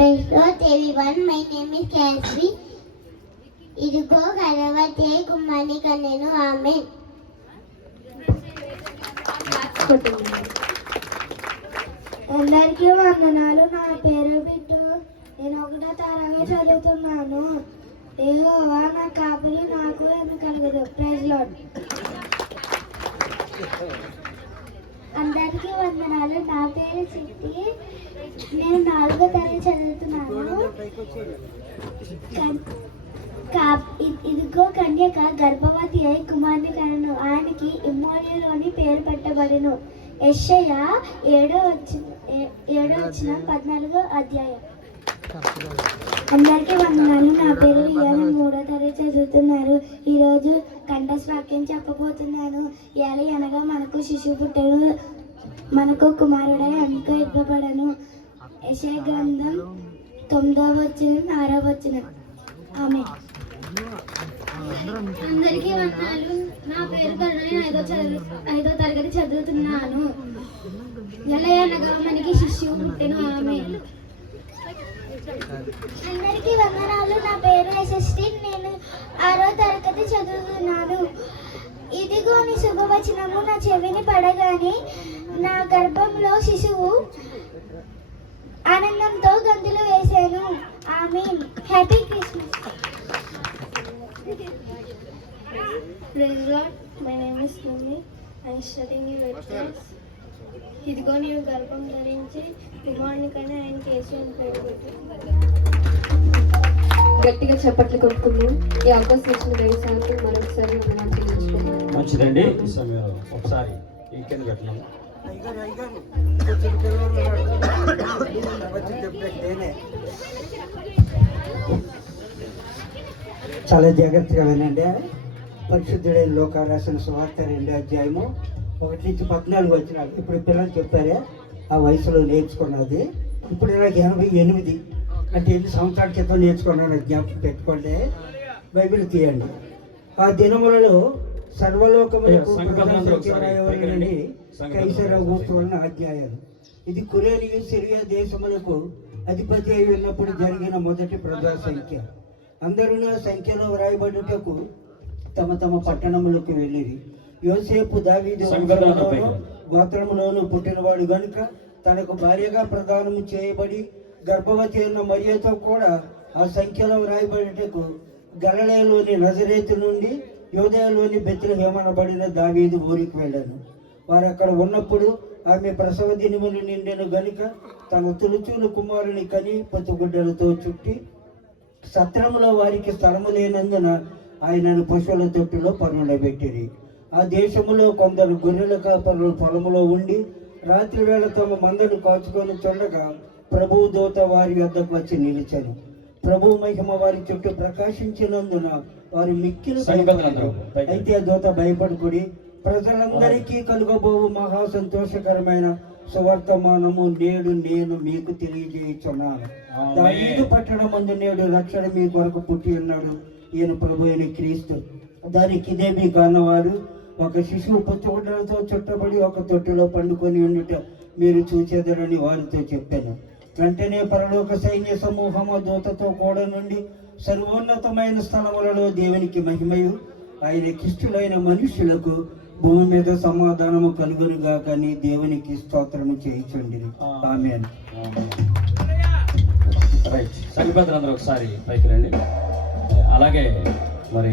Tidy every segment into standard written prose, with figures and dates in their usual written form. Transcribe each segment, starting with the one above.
Praise Lord everyone, my name is Cassie. ఇదిగో గణవతి కుమారి కన్యను ఆమె. అందరికీ వందనాలు. నా పేరు బిట్టు. నేను 1వ తరగతి చదువుతున్నాను. యెహోవా నా కాపరి, నాకు ఏమి కలగదు. Praise Lord. అందరికీ వందనాలు. నా పేరు చిట్టి. నేను 4వ తరగతి చదువుతున్నాను. ఇదిగో కన్యక గర్భవతి అయి కుమారుని కనెను. ఆయనకి ఇమ్మోనియులు అని పేరు పెట్టబడెను. యెషయా 7:14 అధ్యాయం. అందరికీ వందనాలు. నా పేరు రియా. నేను 3వ తరగతి చదువుతున్నారు. ఈరోజు కంఠస్ వాక్యం చెప్పబోతున్నాను. ఏలి అనగా మనకు శిశువు పుట్టెను, మనకు కుమారుడై అందుకు ఇవ్వబడను. యెషయా గ్రంథం 9వ వచనం 6వ వచనం. ఆమె. అందరికీ వందనాలు. నా పేరు కరుణ. నేను 5వ తరగతి చదువుతున్నాను. ఎలయ అనగా మనకి శిశువు పుట్టెను. ఆమె. అందరికీ వందనాలు. నా పేరు యశస్వి. నేను 6వ తరగతి చదువుతున్నాను. ఇదిగో నీ శుభవచనము నా చెవిని పడగానే నా గర్భంలో శిశువు ఆనందంతో గంతులు వేశాను. Amen. Happy Christmas. Praise Lord. My name is Numi. I am studying in 8th class. ఇదిగో నేను గర్భం ధరించి కుమారునికైనా ఆయన కేసు అని పేరు పెట్టి. గట్టిగా చప్పట్లు కొట్టుకుందాం. ఈ అవకాశం ఇచ్చిన వ్యవసాయానికి మరొకసారి వందనాలు తెలియజేసుకుందాం. మంచిదండి. ఈ సమయంలో ఒకసారి ఈ కింద పెట్టినాము. చాలా జాగ్రత్తగా వినండి. పరిశుద్ధుడైన లోకా రాసిన సువార్త 2వ అధ్యాయము 1-14 వచనాలు. ఇప్పుడు పిల్లలు చెప్తారే ఆ వయసులో నేర్చుకున్నది. ఇప్పుడు నాకు 88 అంటే 8 సంవత్సరాల క్రితం నేర్చుకున్నాను. జ్ఞాపకం పెట్టుకోండి. బైబిల్ తీయండి. ఆ దినములలో సర్వలోకములకు కైసర ఊస్తు వలన అధ్యాయాలు. ఇది కురేనియు సిరియా దేశములకు అధిపతి అయి ఉన్నప్పుడు జరిగిన మొదటి ప్రజా సంఖ్య. అందరూ సంఖ్యలో వ్రాయబడుటకు తమ తమ పట్టణములకు వెళ్ళిరి. యోసేపు దావీదు గోత్రములోను పుట్టినవాడు గనుక తనకు భార్యగా ప్రదానము చేయబడి గర్భవతి అయిన మరియతో కూడా ఆ సంఖ్యలో వ్రాయబడుటకు గలిలయలోని నజరేతు నుండి యూదయలోని బెత్లెహేమనబడిన దావీదు ఊరికి వెళ్ళాను. వారు అక్కడ ఉన్నప్పుడు ఆమె ప్రసవ దినములు నిండెను గనుక తన తులుచూలు కుమారుని కని పొత్తుగుడ్డలతో చుట్టి సత్రములో వారికి స్థలము లేనందున ఆయనను పశువుల తొట్టులో పనుండబెట్టిరి. ఆ దేశములో కొందరు గొర్రెల కాపరులు పొలములో ఉండి రాత్రి వేళ తమ మందను కాచుకొని చూడగా ప్రభువు దూత వారి వద్దకు వచ్చి నిలిచాను. ప్రభు మహిమ వారి చుట్టూ ప్రకాశించినందున వారు మిక్కిలి భయపడ్డారు. అయితే ఆ దూత భయపడుకుడి, ప్రజలందరికీ కలుగబోవు మహా సంతోషకరమైన సువర్తమానము నేడు నేను మీకు తెలియజేయుచున్నాను. దావీదు పట్టణమందు నేడు రక్షణ మీ కొరకు పుట్టి ఉన్నాడు. ఈయన ప్రభు అయిన క్రీస్తు. దానికి ఇదే మీ కానవారు ఒక శిశువు పొత్తుగుడ్డలతో చుట్టబడి ఒక తొట్టులో పండుకొని ఉండుట మీరు చూచేదరని వారితో చెప్పాను. వెంటనే పరలోక సైన్య సమూహము దూతతో కూడా నుండి సర్వోన్నతమైన స్థలములలో దేవునికి మహిమయు ఆయన కిష్టులైన మనుష్యులకు భూమి మీద సమాధానము కలుగునుగా కానీ దేవునికి స్తోత్రము చేయించండి. ఆమేన్. రైట్. సంఘపెద్దలందరూ ఒకసారి పైకి రండి. అలాగే మరి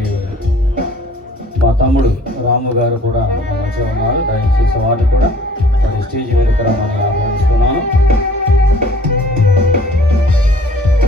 మా తమ్ముడు రాము గారు కూడా మంచిగా ఉన్నారు. దయచేసి వాళ్ళు కూడా మరి స్టేజ్ మీద కూడా మన